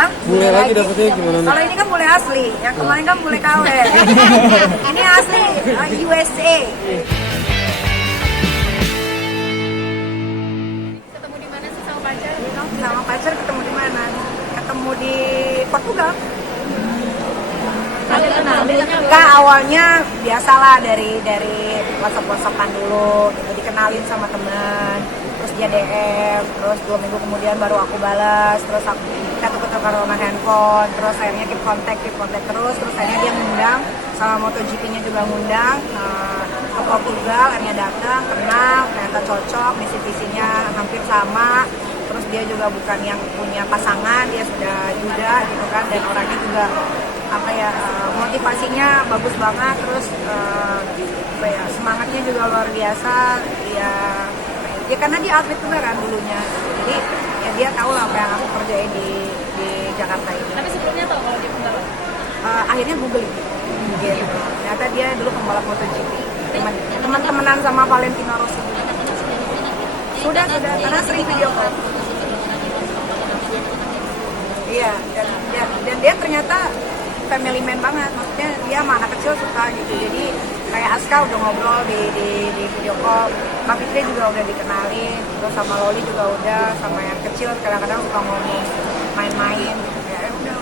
Apa? Bule lagi dapetnya gimana nih? Kalau ini kan bule asli, yang kemarin kan bule KW. Ini asli USA. Ketemu di mana sih sama pacar? Sama pacar ketemu di mana? Ketemu di Portugal. Enggak, awalnya biasalah dari WhatsApp-WhatsAppan dulu, gitu, dikenalin sama teman, terus dia DM, terus 2 minggu kemudian baru aku balas, terus kita tukar nomor handphone, terus akhirnya keep contact terus akhirnya dia ngundang, sama MotoGP-nya juga ngundang ke Portugal, akhirnya datang, kenal, ternyata cocok, misi-visinya hampir sama, terus dia juga bukan yang punya pasangan, dia sudah duda gitu kan, dan orangnya juga motivasinya bagus banget, terus semangatnya juga luar biasa, ya karena dia atlet juga kan dulunya, jadi ya dia tahu lah apa yang aku kerjain di Jakarta ini. Tapi sebelumnya tahu kalau dia pembalap? Akhirnya googling gitu. Ternyata dia dulu pembalap MotoGP, teman-temanan sama Valentino Rossi. Sudah, karena sering video call. Iya, dan dia ternyata family man banget, maksudnya dia sama anak kecil suka gitu, jadi kayak Aska udah ngobrol di video call, Kak Fitri juga udah dikenalin, terus sama Loli juga udah, sama yang kecil kadang-kadang suka ngomong main-main, ya udah.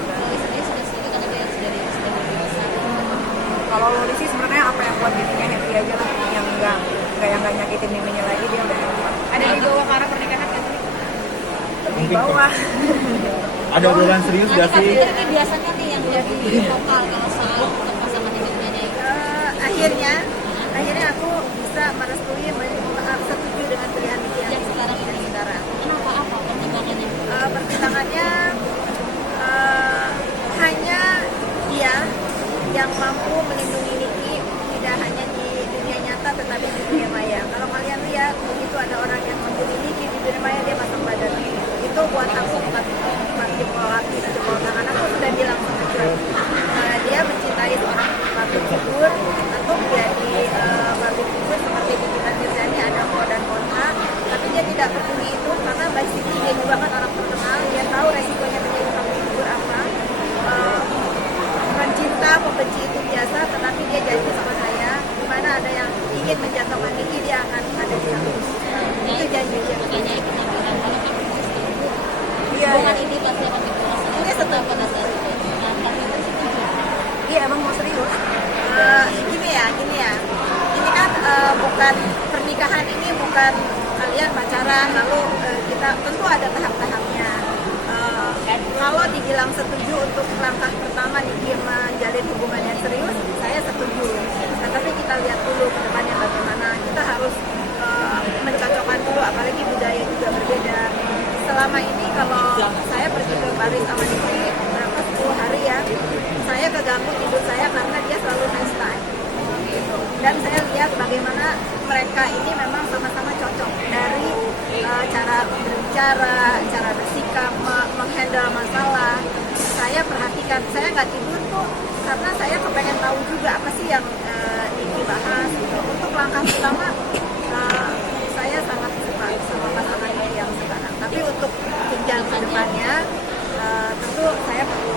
Kalau Loli sih sebenarnya apa yang buat dirinya happy aja lah, yang nggak nyakitin miminya lagi, dia udah happy. Ada di bawah ke arah pernikahan kan? Di bawah. Ada obrolan serius gak sih? Ini biasanya nih yang lebih lokal kalau soal untuk pasangan hidupnya nih. Akhirnya aku bisa merestui, setuju dengan pilihan yang sekarang. Kenapa? Apa pertimbangannya? Pertimbangannya hanya dia yang mampu melindungi Niki, tidak hanya di dunia nyata tetapi di dunia maya. Kalau kalian lihat, begitu ada orang yang membuli Niki di dunia maya, dia pasang badan itu buat aku bukan diplomatis, karena aku sudah bilang sama dia, dia mencintai seorang public figure, tentu menjadi public figure seperti Nikita Mirzani ada pro dan kontra, tapi dia tidak peduli itu karena basically dia juga kan orang terkenal, dia tahu resikonya menjadi public figure apa. Mencinta, membenci itu biasa, tetapi dia janji sama saya, dimana ada yang ingin menjatuhkan Niki, dia akan ada di sana. Itu janji dia. Makanya itu bilang kalau kamu setuju, Iya. hubungan ini pasti akan diproses. Dia setuju. Pada saat itu, nah kami itu setuju. Iya, emang mau serius. Gini ya, ini kan bukan pernikahan, ini bukan kalian pacaran lalu kita tentu ada tahap-tahapnya. Kalau dibilang setuju untuk langkah pertama Niki menjalin hubungan yang serius, saya setuju. Tetapi kita lihat dulu ke depannya bagaimana. Kita harus mencocokkan dulu, apalagi budaya juga berbeda. Selama ini kalau saya pergi ke Paris sama Niki berapa 10 hari ya, saya keganggu tidur saya karena dia selalu FaceTime gitu. Dan saya lihat bagaimana mereka ini memang sama-sama cocok dari cara berbicara, cara bersikap, menghandle masalah. Saya perhatikan, saya nggak tidur tuh karena saya kepengen tahu juga apa sih yang Niki bahas gitu. Untuk langkah pertama saya sangat suka sama pasangan Niki yang sekarang. Tapi untuk jenjang ke depannya tentu saya perlu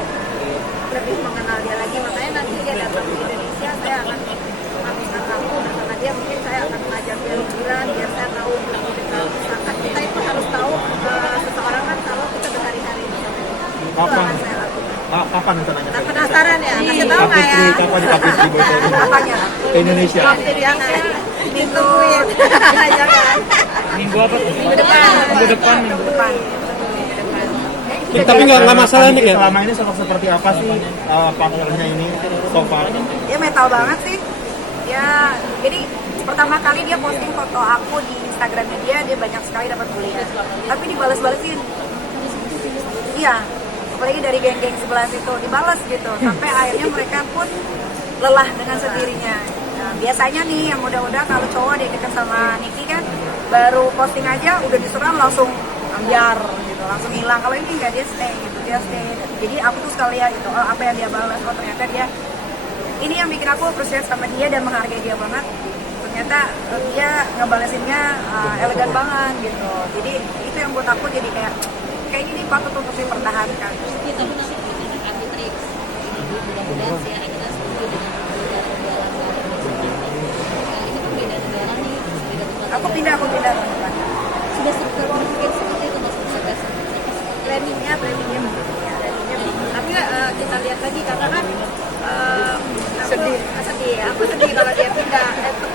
lebih mengenal dia lagi. Makanya nanti dia datang ke Indonesia, saya akan menghabiskan waktu bersama dia. Mungkin saya akan mengajak dia liburan biar saya tahu lebih dekat. Maka kita itu harus tahu seseorang kan kalau kita berhari-hari bersama dia. Itu akan saya lakukan. Kapan rencananya? Penasaran ya? Kasih tahu nggak ya? Kapan di Kak Fitri bocorin? Apanya? Ke Indonesia. Jangan ditungguin. Jangan. Minggu apa? Minggu depan. Minggu depan. Depan. Tapi nggak masalah nih ya? Selama ini sosok seperti apa sih partnernya ini so far? Dia metal banget sih. Ya, jadi pertama kali dia posting foto aku di Instagramnya dia banyak sekali dapat bulian. Tapi dibalas-balasin. Iya, apalagi dari geng-geng sebelah situ dibalas gitu. Sampai akhirnya mereka pun lelah dengan sendirinya. Nah, biasanya nih yang udah kalau cowok dia deket sama Niki kan baru posting aja udah diserang langsung ambiar gitu, langsung hilang. Kalau ini enggak, dia stay. Jadi aku tuh sekalian gitu, apa yang dia balas, ternyata dia ini yang bikin aku appreciate sama dia dan menghargai dia banget. Ternyata dia ngebalesinnya elegan banget gitu. Jadi itu yang buat aku jadi kayak gini patut untuk dipertahankan. Tapi fans ya kita setuju dengan jalan-jalan ini kan beda negara nih, beda tempat. Aku pindah ke tempat. Sudah terpikir seperti itu mas proses planningnya planningnya. Tapi kita lihat lagi karena kan aku sedih kalau dia pindah.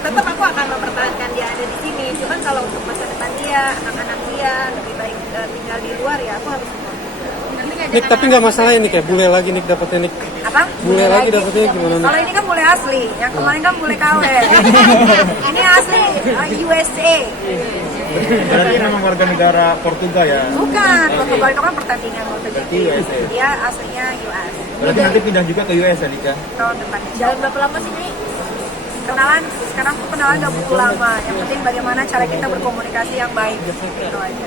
Tetap aku akan mempertahankan dia ada di sini. Cuman kalau untuk masa depan dia, anak-anak dia lebih baik tinggal di luar ya aku harus support. Nik, tapi nggak masalah ini kayak bule lagi Nik dapetnya Nik. Apa? Bule lagi dapetnya gimana Nik? Kalau ini kan bule asli, yang kemarin kan bule KW. Ini asli USA. Berarti memang warga negara Portugal ya? Bukan, Portugal itu kan pertandingan MotoGP. Berarti USA. Dia aslinya US. Berarti nanti pindah juga ke US ya Nika? Tahun depan. jalan berapa lama sih nih? Kenalan, sekarang tuh kenalan gak butuh lama. Yang penting bagaimana cara kita berkomunikasi yang baik. Gitu aja.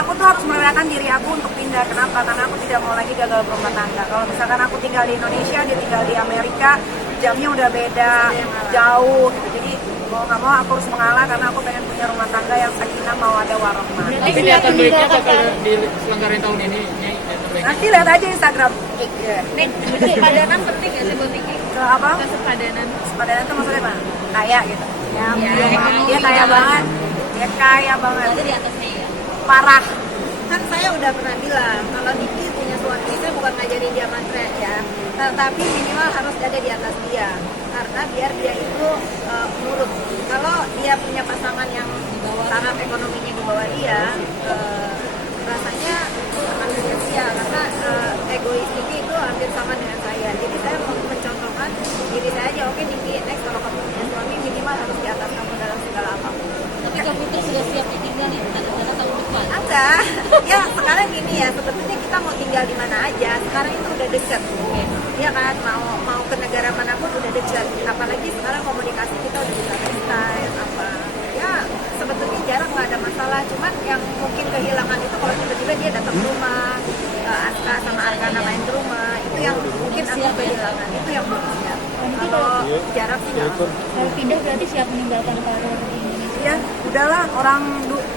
Aku tuh harus merelakan diri aku untuk pindah. Kenapa? Karena aku tidak mau lagi gagal berumah tangga. Kalau misalkan aku tinggal di Indonesia, dia tinggal di Amerika, jamnya udah beda, jauh. Gitu. Jadi mau nggak mau aku harus mengalah karena aku pengen punya rumah tangga yang sakinah mau ada warahmah. Tapi niatan baiknya bakal diselenggarain tahun ini. Nanti lihat aja Instagram. Nih, kesepadanan penting nggak sih buat Niki? Ke apa? Kesepadanan. Sepadanan tuh maksudnya apa? Kaya gitu. Ya, Ya, dia kaya banget. Dia kaya banget. Berarti di atasnya ya. Parah. Kan saya udah pernah bilang kalau Niki punya suami, saya bukan ngajarin dia matre ya, tapi minimal harus ada di atas dia karena biar dia itu nurut. Kalau dia punya pasangan yang taraf ekonominya di bawah dia, rasanya akan sia-sia karena egois Niki itu hampir sama dengan saya. Jadi saya mau mencontohkan diri saya aja. Oke Niki, next kalau kamu punya suami minimal harus di atas kamu dalam segala apapun. Tapi Kak Putri sudah siap ditinggal nih, tanda-tanda tahun depan. Ada. Ya sekarang gini ya, sebetulnya kita mau tinggal di mana aja. Sekarang itu udah deket. Iya kan, mau ke negara manapun udah deket. Apalagi sekarang komunikasi kita udah bisa FaceTime apa. Ya sebetulnya jarang nggak ada masalah. Cuman yang mungkin kehilangan itu kalau tiba-tiba dia datang ke rumah, Aska sama Arkana main ke rumah, itu yang mungkin aku kehilangan. Itu yang belum siap. Kalau jarak sih nggak. Kalau pindah berarti siap meninggalkan karir di Indonesia. Ya, udahlah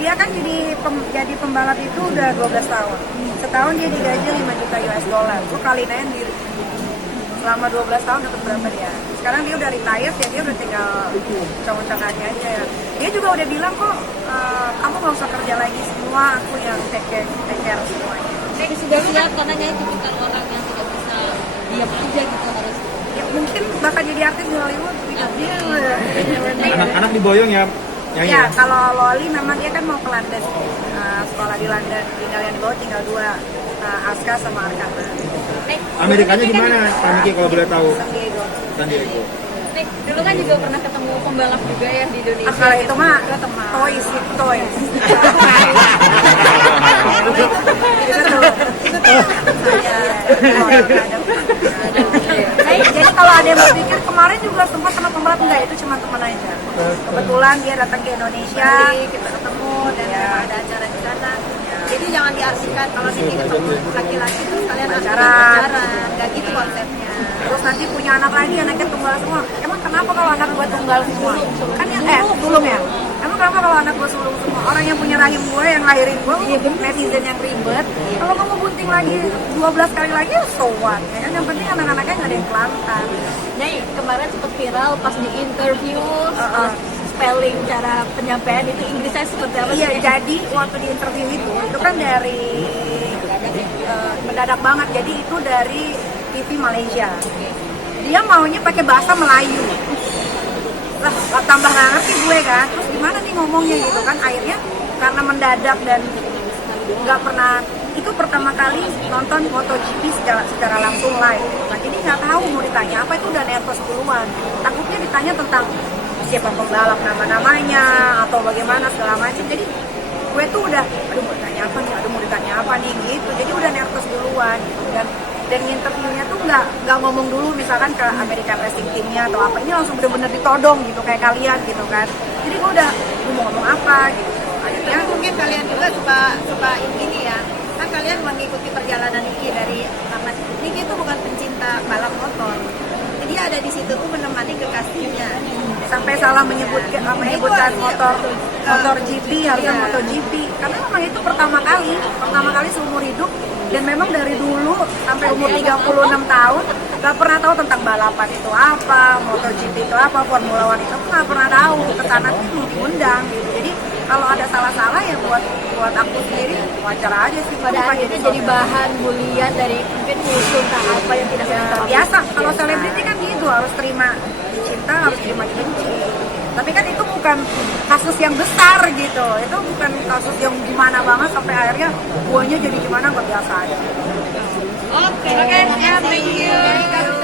dia kan jadi pembalap itu udah 12 tahun. Setahun dia digaji 5 juta US dollar. Itu kaliin aja diri. Selama 12 tahun dapat berapa dia? Sekarang dia udah retired ya, dia udah tinggal cowok-cowoknya aja ya. Dia juga udah bilang kok, kamu gak usah kerja lagi, semua aku yang take care semuanya. Sudah siap karena dia tipikal orang yang tidak bisa diam aja gitu harus. Ya mungkin bakal jadi artis di Hollywood. Anak-anak diboyong ya? Ya, kalau Loli memang dia kan mau ke London, sekolah di London. Tinggal yang di bawah tinggal 2, Aska sama Arkana. Amerikanya gimana Pak Niki kalau boleh tahu? San Diego. San Diego. Nih, dulu kan juga pernah ketemu pembalap juga ya di Indonesia. Kalau itu mah toys. Jadi kalau ada yang berpikir kemarin juga sempat sama pembalap, enggak, itu cuma teman aja. Kebetulan dia datang ke Indonesia, kita ketemu dan memang ada acara di sana. Jadi jangan diartikan kalau Niki ketemu laki-laki itu kalian Pacaran. nggak gitu konsepnya. Terus nanti punya anak lagi, anaknya tunggal semua. Emang kenapa kalau anak gue tunggal semua? Kan yang sulung ya. Emang kenapa kalau anak gue sulung semua? Orang yang punya rahim gue, yang lahirin gue, netizen yang ribet. Kalau kamu bunting lagi 12 kali lagi, so what? Ya kan? Yang penting anak-anaknya nggak ada yang kelantan. Nih, kemarin sempat viral pas di interview spelling cara penyampaian itu Inggrisnya seperti apa? Iya, jadi waktu di interview itu kan dari mendadak banget. Jadi itu dari TV Malaysia. Dia maunya pakai bahasa Melayu. Lah, tambah nggak ngerti gue kan. Terus gimana nih ngomongnya gitu kan? Akhirnya karena mendadak dan nggak pernah, itu pertama kali nonton MotoGP secara langsung live. Nah, jadi nggak tahu mau ditanya apa, itu udah nervous duluan. Takutnya ditanya tentang siapa pembalap, nama-namanya atau bagaimana segala macam. Jadi gue tuh udah, aduh mau ditanya apa nih gitu. Jadi udah nervous duluan gitu. Dan interviewnya tuh nggak ngomong dulu misalkan ke American Racing Teamnya atau apa, ini langsung bener-bener ditodong gitu kayak kalian gitu kan. Jadi gue udah mau ngomong apa gitu. Ya mungkin kalian juga suka ini ya, kan kalian mengikuti perjalanan Niki dari amat. Niki itu bukan pencinta balap motor, dia ada di situ tuh menemani kekasihnya. Sampai salah menyebutkan motor GP, harga MotoGP, karena memang itu pertama kali seumur hidup. Dan memang dari dulu sampai umur 36 tahun nggak pernah tahu tentang balapan itu apa, MotoGP itu apa, Formula One itu aku nggak pernah tahu. Kesana tuh diundang gitu. Jadi kalau ada salah-salah ya buat aku sendiri wajar aja sih. Pada akhirnya jadi bahan bulian dari mungkin musuh entah apa yang tidak kita biasa. Kalau selebriti kan gitu, harus terima cinta, harus terima benci. Tapi kan itu bukan kasus yang besar gitu, itu bukan kasus yang gimana banget sampai akhirnya guanya jadi gimana, nggak biasa aja. Oke, thank you.